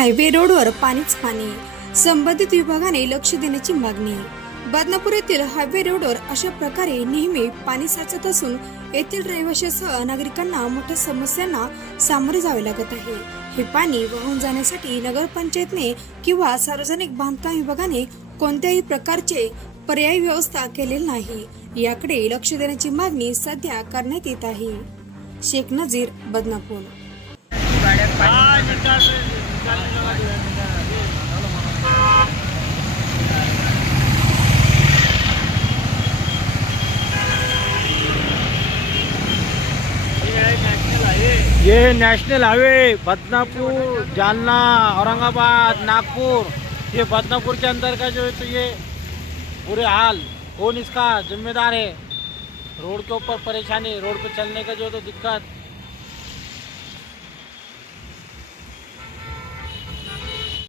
Highway रोडवर पाणीच पाणी. संबंधित विभागाने लक्ष देण्याची मागणी. बदनापूर येथील हायवे रोडवर अशा प्रकारे नेहमी पाणी साचत असून येथील रहिवाशासह नागरिकांना मोठ्या समस्यांना सामोरे जावे लागत आहे. हे पाणी वाहून जाण्यासाठी नगरपंचायतने किंवा सार्वजनिक बांधकाम विभागाने कोणत्याही प्रकारचे पर्यायी व्यवस्था केलेली नाही. याकडे लक्ष देण्याची मागणी सध्या करण्यात येत आहे. शेख नजीर बदनापूर. ये नेशनल हाईवे, बदनापुर, जालना, औरंगाबाद, नागपुर। ये बदनापुर के अंदर का जो है तो ये बुरे हाल, कौन इसका जिम्मेदार है? रोड के ऊपर परेशानी, रोड पे चलने का जो है तो दिक्कत।